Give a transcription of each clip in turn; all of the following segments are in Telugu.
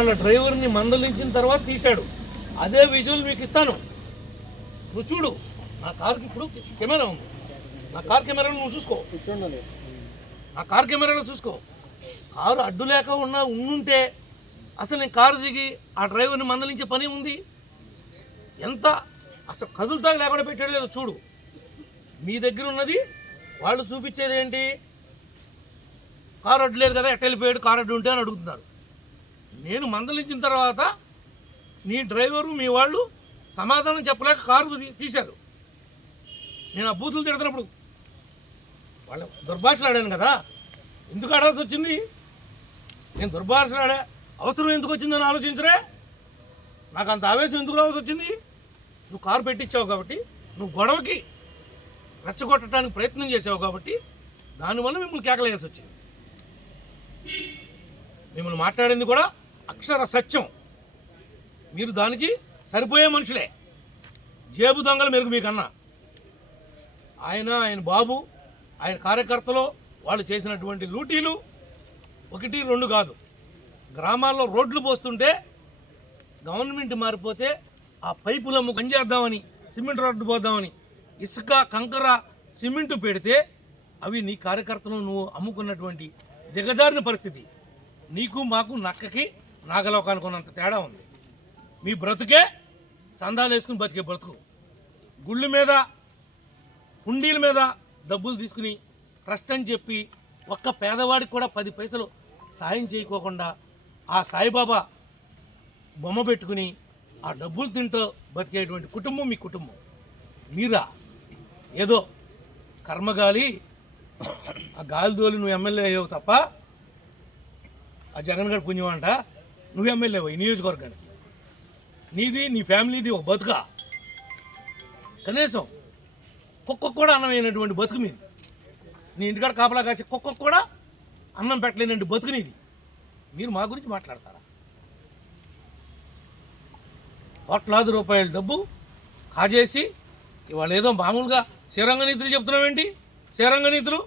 వాళ్ళ డ్రైవర్ని మందలించిన తర్వాత తీశాడు. అదే విజువల్ మీకు ఇస్తాను, నువ్వు చూడు. నా కార్కి ఇప్పుడు కెమెరా ఉంది, నా కార్ కెమెరాలో నువ్వు చూసుకో, నా కార్ కెమెరాలో చూసుకో. కారు అడ్డు లేక ఉండుంటే అసలు నేను కారు దిగి ఆ డ్రైవర్ని మందలించే పని ఉంది? ఎంత అసలు కదులుతా లేకుండా పెట్టాడు లేదో చూడు. మీ దగ్గర ఉన్నది వాళ్ళు చూపించేది ఏంటి? కారు అడ్డు లేదు కదా, ఎట్ట వెళ్ళిపోయాడు, కారు అడ్డు ఉంటే అని అడుగుతున్నారు. నేను మందలించిన తర్వాత నీ డ్రైవరు మీ వాళ్ళు సమాధానం చెప్పలేక కారు తీశారు. నేను ఆ బూతులు తిడుతున్నప్పుడు వాళ్ళ దుర్భాషలు ఆడాను కదా, ఎందుకు ఆడాల్సి వచ్చింది? నేను దుర్భాషలు ఆడా అవసరం ఎందుకు వచ్చిందని ఆలోచించరే? నాకు అంత ఆవేశం ఎందుకు రావాల్సి వచ్చింది? నువ్వు కారు పెట్టించావు కాబట్టి, నువ్వు గొడవకి రెచ్చగొట్టడానికి ప్రయత్నం చేసావు కాబట్టి దానివల్ల మిమ్మల్ని కేకలేయాల్సి వచ్చింది. మిమ్మల్ని మాట్లాడింది కూడా అక్షర సత్యం. మీరు దానికి సరిపోయే మనుషులే. జేబు దొంగల మెరుగు మీకన్నా. ఆయన బాబు, ఆయన కార్యకర్తలు వాళ్ళు చేసినటువంటి లూటీలు 1, 2 కాదు. గ్రామాల్లో రోడ్లు పోస్తుంటే గవర్నమెంట్ మారిపోతే ఆ పైపులమ్ము పనిచేద్దామని, సిమెంట్ రోడ్డు పోద్దామని ఇసుక, కంకర, సిమెంటు పెడితే అవి నీ కార్యకర్తలు నువ్వు అమ్ముకున్నటువంటి దిగజారిన పరిస్థితి. నీకు మాకు నక్కకి నాగలోకానికి ఉన్నంత తేడా ఉంది. మీ బ్రతుకే చందాలు వేసుకుని బతికే బ్రతుకు. గుళ్ళు మీద, హుండీల మీద డబ్బులు తీసుకుని ట్రస్ట్ అని చెప్పి ఒక్క పేదవాడికి కూడా 10 పైసలు సాయం చేయకోకుండా ఆ సాయిబాబా బొమ్మ పెట్టుకుని ఆ డబ్బులు తింటూ బతికేటువంటి కుటుంబం మీ కుటుంబం. మీరా ఏదో కర్మగాలి ఆ గాలి దోలి నువ్వు ఎమ్మెల్యే అయ్యావు తప్ప, ఆ జగన్ గారి పుణ్యం అంట నువ్వు ఎమ్మెల్యే అయ్యి నియోజకవర్గానికి. నీది నీ ఫ్యామిలీది ఒక బతుక. కనీసం కుక్కకు కూడా అన్నం అయినటువంటి బతుకు మీది. నీ ఇంటికాడ కాపలా కాసే కుక్కకు కూడా అన్నం పెట్టలేనండి బతుకు నీది. మీరు మా గురించి మాట్లాడతారా? కోట్లాది రూపాయల డబ్బు కాజేసి ఇవాళ ఏదో మామూలుగా శ్రీరంగ నీతులు చెప్తున్నావేంటి? శ్రీరంగ నీతులు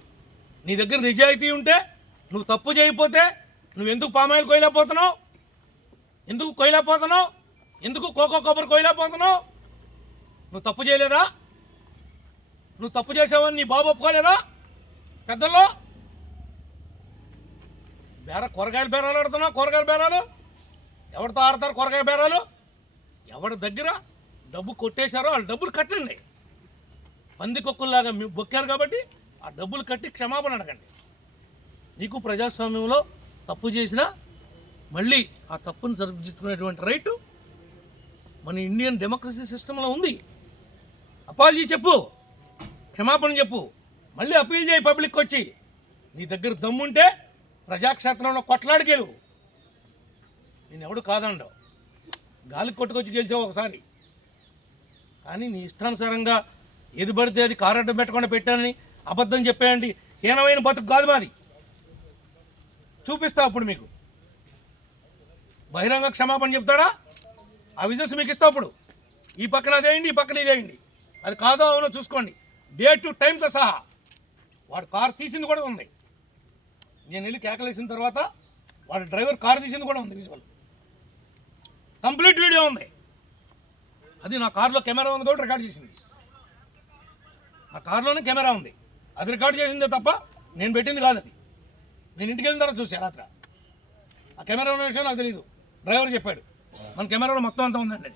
నీ దగ్గర నిజాయితీ ఉంటే, నువ్వు తప్పు చేయకపోతే నువ్వు ఎందుకు పామాయిల్ కొయ్యలేకపోతున్నావు? ఎందుకు కొయ్యలేకపోతున్నావు? ఎందుకు కోకో కొబ్బరి కొయ్యలేకపోతున్నావు? నువ్వు తప్పు చేయలేదా? నువ్వు తప్పు చేసావని నీ బాబు ఒప్పుకోలేదా? పెద్దల్లో కూరగాయల బేరాలు ఆడుతున్నావు. కూరగాయల బేరాలు ఎవరితో ఆడతారు? కూరగాయల బేరాలు ఎవరి దగ్గర డబ్బు కొట్టేశారో వాళ్ళ డబ్బులు కట్టండి. పందికొక్కుల్లాగా బొక్కారు కాబట్టి ఆ డబ్బులు కట్టి క్షమాపణ అడగండి. నీకు ప్రజాస్వామ్యంలో తప్పు చేసినా మళ్ళీ ఆ తప్పును సరిదిద్దుకునేటువంటి రైటు మన ఇండియన్ డెమోక్రసీ సిస్టంలో ఉంది. అపాలజీ చెప్పు, క్షమాపణ చెప్పు, మళ్ళీ అప్పీల్ చేయి పబ్లిక్ వచ్చి. నీ దగ్గర దమ్ముంటే ప్రజాక్షేత్రంలో కొట్లాడి గెలువు. నేను ఎవడు కాదండవు, గాలికి కొట్టుకొచ్చి గెలిచావు ఒకసారి. కానీ నీ ఇష్టానుసారంగా ఏది పడితే అది కారడ్డం పెట్టకుండా పెట్టానని అబద్ధం చెప్పేయండి. హీనమైన బతుకు కాదు మాది. చూపిస్తా అప్పుడు మీకు. బహిరంగ క్షమాపణ చెప్తాడా? ఆ విజన్స్ మీకు ఇస్తా. అప్పుడు ఈ పక్కన అదేయండి, ఈ పక్కన ఇదేయండి. అది కాదో అవునో చూసుకోండి. డేట్ టైంతో సహా. వాడు కారు తీసింది కూడా ఉంది. నేను వెళ్ళి కేకలేసిన తర్వాత వాడు డ్రైవర్ కారు తీసింది కూడా ఉంది. విజువల్ కంప్లీట్ వీడియో ఉంది. అది నా కారులో కెమెరా ఉంది కాబట్టి రికార్డ్ చేసింది. నా కారులోనే కెమెరా ఉంది, అది రికార్డ్ చేసిందే తప్ప నేను పెట్టింది కాదు. అది నేను ఇంటికి వెళ్ళిన తర్వాత చూసా రాత్రి. ఆ కెమెరా ఉన్న విషయం నాకు తెలియదు, డ్రైవర్ చెప్పాడు మన కెమెరాలో మొత్తం అంతా ఉందండి.